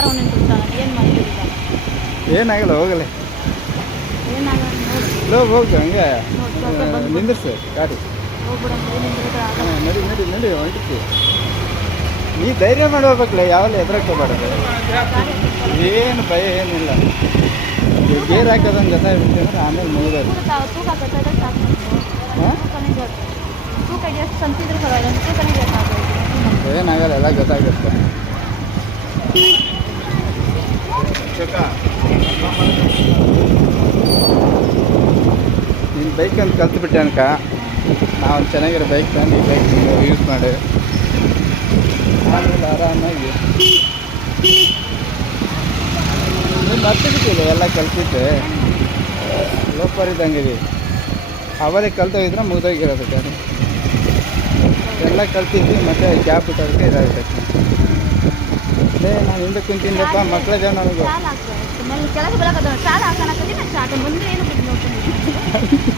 car ಅವನೇ ಬಿಡ್ತಾನೆ ಏನು ಮಾಡ್ತೀವಿ ಏನಾಗಲ್ಲ ಹೋಗಲ್ಲ ಏನಾಗಲ್ಲ ನೋಡಿ ಲೋ ಹೋಗು ಹಂಗೆ ಬಂದು ನಿಂದಿರ್ಸು ಗಾಡಿ ಹೋಗ್ಬಿಡಂದ್ರೆ ನಿಂತಿದ್ರೆ ಆಗಲ್ಲ ನಡಿ ನಡಿ ನಡಿ ಹೊಂಟಿಸಿ ನೀ ಧೈರ್ಯ ಮಾಡಿ ಹೋಗ್ಬೇಕಲ್ಲ ಯಾವಲ್ಲ ಎದುರಾಕೋಬಾರ್ದು ಏನು ಭಯ ಏನಿಲ್ಲ ಗೇರ್ ಹಾಕೋದೊಂದು ಜೊತೆ ಇರ್ತೀನಿ ಆಮೇಲೆ ಮುಗಿದೋದು ತೂಕ ಕಟ್ಟೋದ್ರೆ ಸಾಕು ಹಾಂ ತೂಕ ಎಷ್ಟು ಸಂತಿದ್ರೆ ಪರವಾಗಿಲ್ಲ ತೂಕನೇ ಬೇಕಾಗುತ್ತೆ ಏನಾಗಲ್ಲ ಎಲ್ಲ ಗೊತ್ತಾಗುತ್ತೆ ನಿನ್ನ ಬೈಕ್ ಅಂತ ಕಲ್ತ್ಬಿಟ್ಟೆ ಅನ್ಕ ನಾವು ಚೆನ್ನಾಗಿರೋ ಬೈಕ್ ತಂದು ಈ ಬೈಕ್ ಯೂಸ್ ಮಾಡಿ ಆಮೇಲೆ ಆರಾಮಾಗಿ ನೀನು ಮರ್ತಿಬಿಟ್ಟಿಲ್ಲ ಎಲ್ಲ ಕಲ್ತಿದ್ದೆ ಲೋಪರ್ ಇದ್ದಂಗೆ ಅವರೇ ಕಲ್ತೋಗಿದ್ರೆ ಮುಗ್ದೋಗಿರೋದು ಗಾಡಿ ಎಲ್ಲ ಕಲ್ತಿದ್ವಿ ಮತ್ತು ಗ್ಯಾಪ್ ಬಿಟ್ಟೋದಕ್ಕೆ ಇದಾಗುತ್ತೆ ಅದೇ ನಾನು ಹಿಂದೆ ಕುಂತಿದ್ದಪ್ಪ ಮಕ್ಕಳ ಜನ ನನಗೂ ಕೆಳಗೆ ಬೆಳಕದ ಚಾಲ ಹಾಕೋಣ ಸ್ಟಾರ್ಟ್ ಮುಂದೆ ಏನು ನೋಡ್ಕೊಂಡು